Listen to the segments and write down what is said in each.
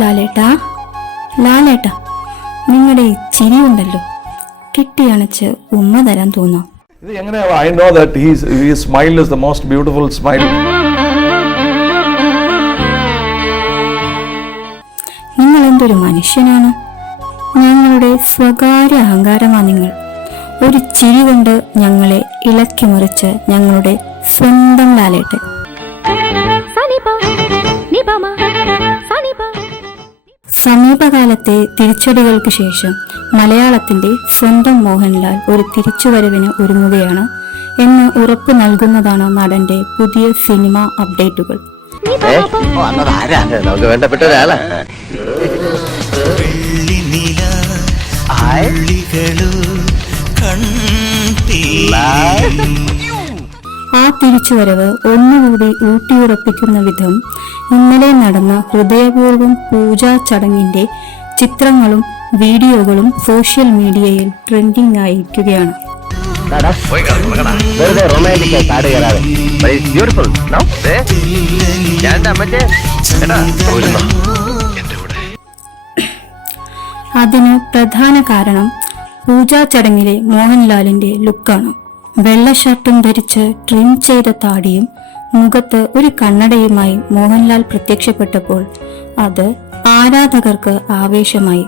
ലാലേട്ടാ, ലാലേട്ടാ, നിങ്ങളുടെ ഈ ചിരി ഉണ്ടല്ലോ, കെട്ടിയണച്ച് ഉമ്മ തരാൻ തോന്നാം. ഇത് എങ്ങനെയാ? I know that his smile is the most beautiful smile. നിങ്ങൾ എന്തൊരു മനുഷ്യനാണ്. ഞങ്ങളുടെ സ്വകാര്യ അഹങ്കാരമാണ് നിങ്ങൾ. ഒരു ചിരി കൊണ്ട് ഞങ്ങളെ ഇളക്കി മറിച്ച് ഞങ്ങളുടെ സ്വന്തം ലാലേട്ടൻ. സമീപകാലത്തെ തിരിച്ചടികൾക്ക് ശേഷം മലയാളത്തിന്റെ സ്വന്തം മോഹൻലാൽ ഒരു തിരിച്ചുവരവിന് ഒരുങ്ങുകയാണ് എന്ന് ഉറപ്പു നൽകുന്നതാണ് നടന്റെ പുതിയ സിനിമ അപ്ഡേറ്റുകൾ. വേണ്ടപ്പെട്ട ഒരാളാ. ആ തിരിച്ചുവരവ് ഒന്നുകൂടി ഊട്ടിയുറപ്പിക്കുന്ന വിധം ഇന്നലെ നടന്ന ഹൃദയപൂർവ്വം പൂജാ ചടങ്ങിന്റെ ചിത്രങ്ങളും വീഡിയോകളും സോഷ്യൽ മീഡിയയിൽ ട്രെൻഡിംഗ് ആയിരിക്കുകയാണ്. അതിന് പ്രധാന കാരണം പൂജാ ചടങ്ങിലെ മോഹൻലാലിന്റെ ലുക്കാണ്. വെള്ള ഷർട്ടും ധരിച്ച് ട്രിം ചെയ്ത താടിയും മുഖത്ത് ഒരു കണ്ണടയുമായി മോഹൻലാൽ പ്രത്യക്ഷപ്പെട്ടപ്പോൾ അത് ആരാധകർക്ക് ആവേശമായി.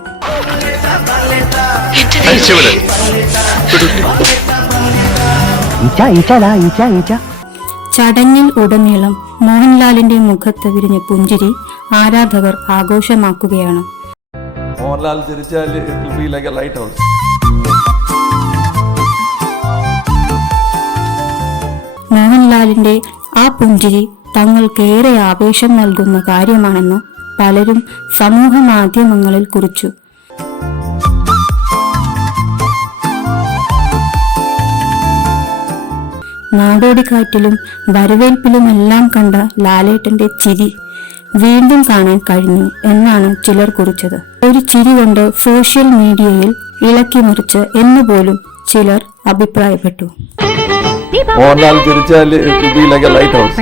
ചടങ്ങിൽ ഉടനീളം മോഹൻലാലിന്റെ മുഖത്ത് വിരിഞ്ഞ പുഞ്ചിരി ആരാധകർ ആഘോഷമാക്കുകയാണ്. മോഹൻലാൽ ചിരിച്ചാൽ it will be like a lighthouse. മോഹൻലാലിന്റെ ആ പുഞ്ചിരി തങ്ങൾക്കേറെ ആവേശം നൽകുന്ന കാര്യമാണെന്ന് പലരും സമൂഹ മാധ്യമങ്ങളിൽ കുറിച്ചു. നാടോടിക്കാറ്റിലും വരവേൽപ്പിലുമെല്ലാം കണ്ട ലാലേട്ടന്റെ ചിരി വീണ്ടും കാണാൻ കഴിഞ്ഞു എന്നാണ് ചിലർ കുറിച്ചത്. ഒരു ചിരി കൊണ്ട് സോഷ്യൽ മീഡിയയിൽ ഇളക്കി മറിച്ച് എന്നുപോലും ചിലർ അഭിപ്രായപ്പെട്ടു. മോഹൻലാൽ ചിരിച്ചാൽ it will be like a lighthouse.